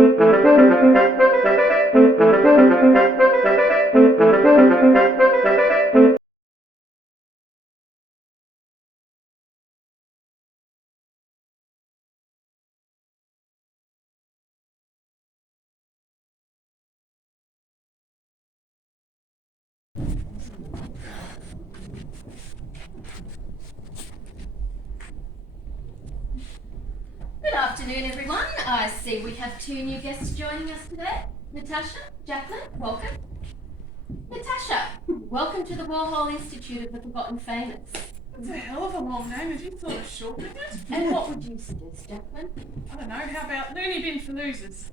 Good afternoon, everyone. I see we have two new guests joining us today. Natasha, Jacqueline, welcome. Natasha, welcome to the Warhol Institute of the Forgotten Famous. That's a hell of a long name. Have you thought of shortening it? And what would you suggest, Jacqueline? I don't know. How about Looney Bin for Losers?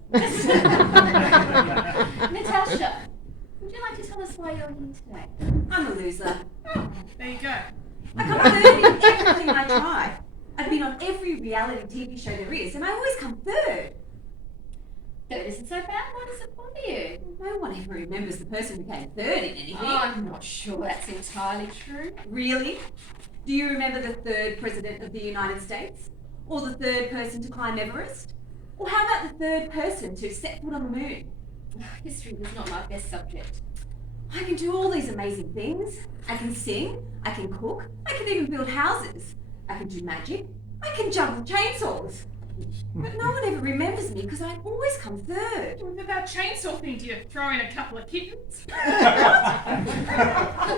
Natasha, would you like to tell us why you're here today? I'm a loser. Oh, there you go. I come third in everything I try. I've been on every reality TV show there is, and I always come third. Third isn't so bad. Why does it bother you? No one ever remembers the person who came third in anything. Oh, I'm not sure that's entirely true. Really? Do you remember the third president of the United States? Or the third person to climb Everest? Or how about the third person to set foot on the moon? History was not my best subject. I can do all these amazing things. I can sing, I can cook, I can even build houses. I can do magic, I can juggle chainsaws. But no one ever remembers me because I always come third. What about chainsaw thing? Do you throw in a couple of kittens? The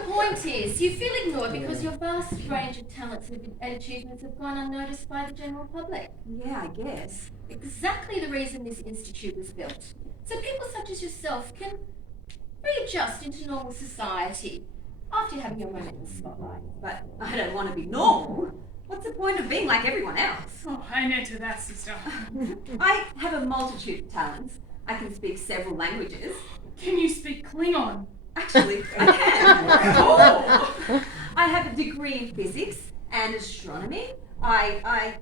point is, you feel ignored because your vast range of talents and achievements have gone unnoticed by the general public. Yeah, I guess. Exactly the reason this institute was built. So people such as yourself can readjust into normal society after having your moment in the spotlight. But I don't want to be normal. What's the point of being like everyone else? Oh, amen to that, sister. I have a multitude of talents. I can speak several languages. Can you speak Klingon? Actually, I can. Oh. I have a degree in physics and astronomy. I'm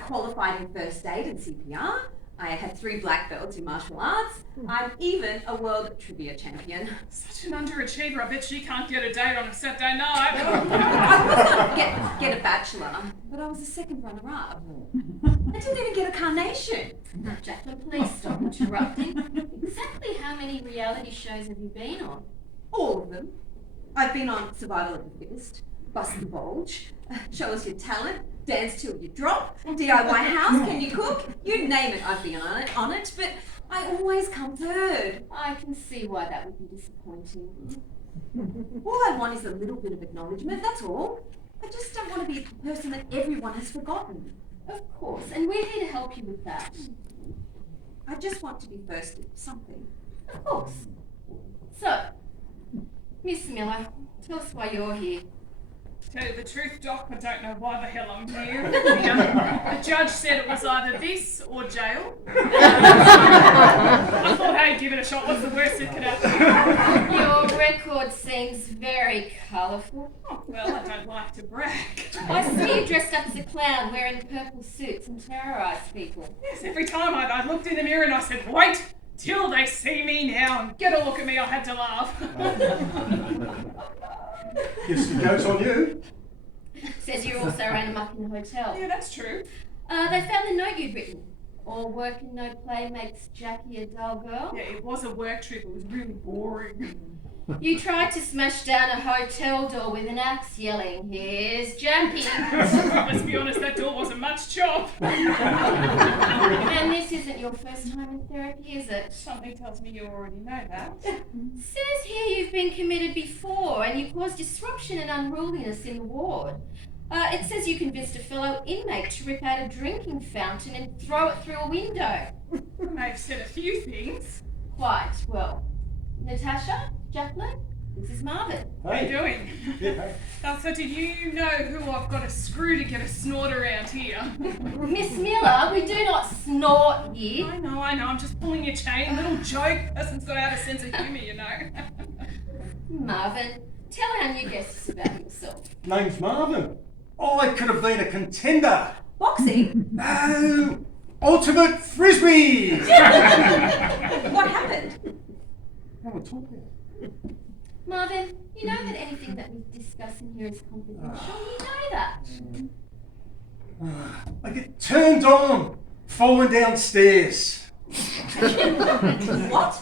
qualified in first aid and CPR. I have 3 black belts in martial arts. I'm even a world trivia champion. Such an underachiever. I bet she can't get a date on a Saturday night. I was going to get a bachelor, but I was the second runner-up. I didn't even get a carnation. Now, Jacqueline, please stop interrupting. Exactly how many reality shows have you been on? All of them. I've been on Survival of the Fittest, Bust the Bulge, Show Us Your Talent, Dance Till You Drop, DIY House, Can You Cook? You name it, I've been on it, but I always come third. I can see why that would be disappointing. All I want is a little bit of acknowledgement, that's all. I just don't want to be the person that everyone has forgotten. Of course, and we're here to help you with that. I just want to be first at something. Of course. So, Miss Miller, tell us why you're here. Tell you the truth, Doc, I don't know why the hell I'm here. The judge said it was either this or jail. I thought, hey, give it a shot. What's the worst that could happen? Your record seems very colourful. Oh, well, I don't like to brag. I see you dressed up as a clown wearing purple suits and terrorised people. Yes, every time I looked in the mirror and I said, wait till they see me now and get a look at me, I had to laugh. Guess the joke's on you. Says you also ran amok in the hotel. Yeah, that's true. They found the note you'd written. All work and no play makes Jackie a dull girl. Yeah, it was a work trip. It was really boring. You tried to smash down a hotel door with an axe, yelling, "Here's Jackie!" Let's be honest, that door wasn't much chop. And this isn't your first time in therapy, is it? Something tells me you already know that. Says here you've been committed before and you caused disruption and unruliness in the ward. It says you convinced a fellow inmate to rip out a drinking fountain and throw it through a window. I may have said a few things. Quite well. Natasha, Jacqueline, this is Marvin. How are you doing? Yeah. So did you know who I've got to screw to get a snort around here? Miss Miller, we do not snort here. I know, I'm just pulling your chain. Little joke. Person's got to have a sense of humour, you know. Marvin, tell our new guests about yourself. Name's Marvin. I could have been a contender. Boxing? No! Ultimate Frisbee! What happened? How are we talking? Marvin, you know that anything that we discuss in here is confidential. You know that. I get turned on falling downstairs. What?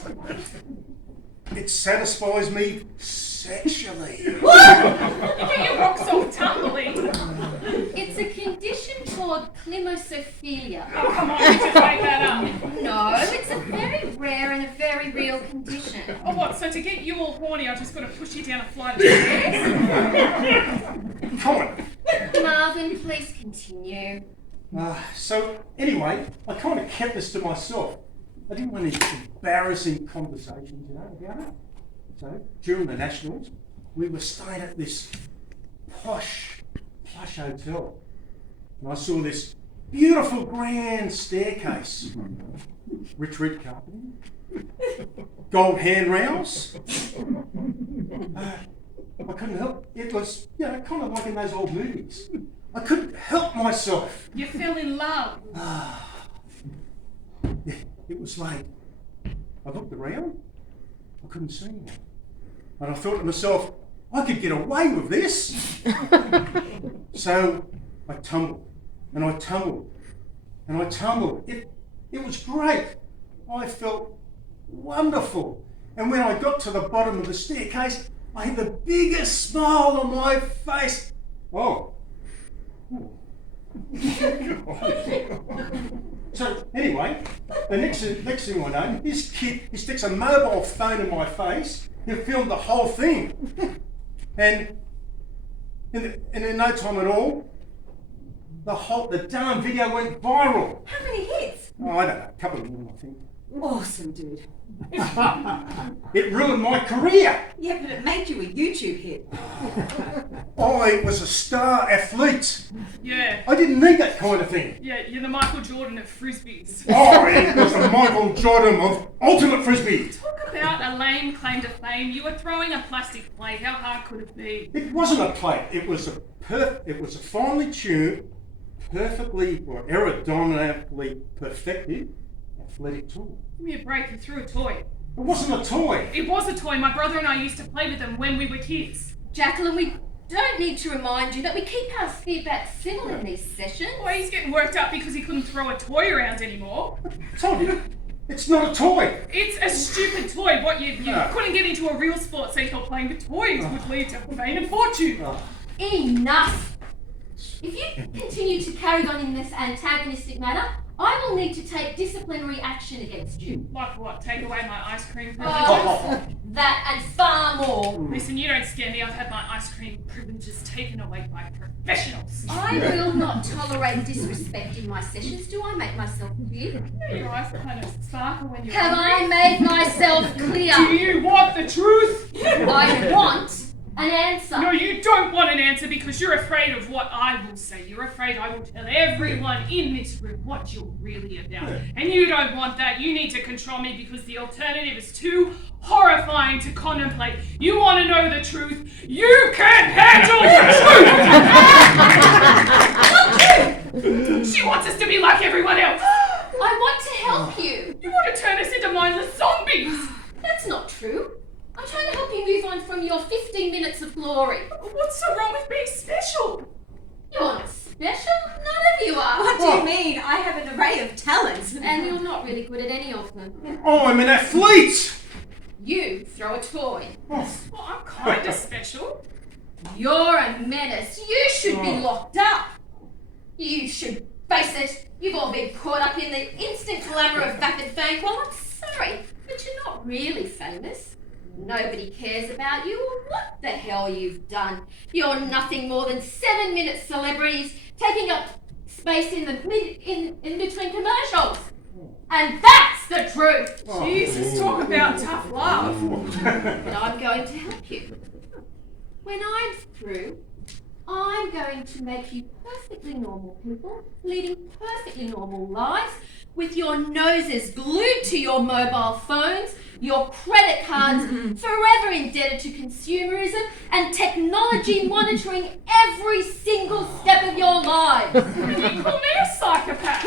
It satisfies me sexually. You get your rocks off tumbling. It's a condition called climosophilia. Oh, come on, you just make that up. No, it's a very rare and a very real condition. Oh, what? So to get you all horny, I've just got to push you down a flight of stairs? Come on. Marvin, please continue. So anyway, I kind of kept this to myself. I didn't want any embarrassing conversations, about it. So during the Nationals, we were staying at this plush hotel. And I saw this beautiful grand staircase. Rich red carpeting, gold handrails. I couldn't help. It was, kind of like in those old movies. I couldn't help myself. You fell in love. It was late. I looked around. I couldn't see anyone. And I thought to myself, I could get away with this. So I tumbled, and I tumbled, and I tumbled. It was great. I felt wonderful. And when I got to the bottom of the staircase, I had the biggest smile on my face. Oh. So anyway, the next thing I know, this kid, he sticks a mobile phone in my face. He filmed the whole thing, and in no time at all, the damn video went viral. How many hits? Oh, I don't know, a couple of them, I think. Awesome, dude. It ruined my career. Yeah, but it made you a YouTube hit. I was a star athlete. Yeah. I didn't need that kind of thing. Yeah, you're the Michael Jordan of frisbees. I was the Michael Jordan of ultimate frisbee. Talk about a lame claim to fame. You were throwing a plastic plate. How hard could it be? It wasn't a plate. It was a finely tuned, perfectly or aerodynamically perfected athletic tool. Give me a break. You threw a toy. It wasn't a toy. It was a toy. My brother and I used to play with them when we were kids. Jacqueline, we don't need to remind you that we keep our feedback civil in these sessions. Well, he's getting worked up because he couldn't throw a toy around anymore. I told you, it's not a toy. It's a stupid toy. What, you couldn't get into a real sport, so you thought playing with toys would lead to fame and fortune. Enough! If you continue to carry on in this antagonistic manner, I will need to take disciplinary action against you. Like what? Take away my ice cream Oh, privileges? that and far more. Listen, you don't scare me. I've had my ice cream privileges taken away by professionals. I will not tolerate disrespect in my sessions. Do I make myself clear? Your eyes kind of sparkle when you're Have I angry. made myself clear? Do you want the truth? I want an answer. No, you don't want an answer because you're afraid of what I will say. You're afraid I will tell everyone in this room what you're really about. And you don't want that. You need to control me because the alternative is too horrifying to contemplate. You want to know the truth. You can't handle the truth! She wants us to be like everyone else. I want to help you. You want to turn us into mindless zombies. That's not true. I'm trying to help you move on from your 15 minutes of glory. What's so wrong with being special? You're not special. None of you are. What do you mean? I have an array of talents. And you're not really good at any of them. I'm an athlete. You throw a toy. Well, I'm kind of special. You're a menace. You should be locked up. You should face it. You've all been caught up in the instant glamour of vapid fame. Well, I'm sorry, but you're not really famous. Nobody cares about you or what the hell you've done. You're nothing more than 7-minute celebrities taking up space in between commercials. And that's the truth. Jesus, talk about tough love. But I'm going to help you. When I'm through, I'm going to make you perfectly normal people, leading perfectly normal lives, with your noses glued to your mobile phones, your credit cards forever indebted to consumerism, and technology monitoring every single step of your lives. You call me a psychopath.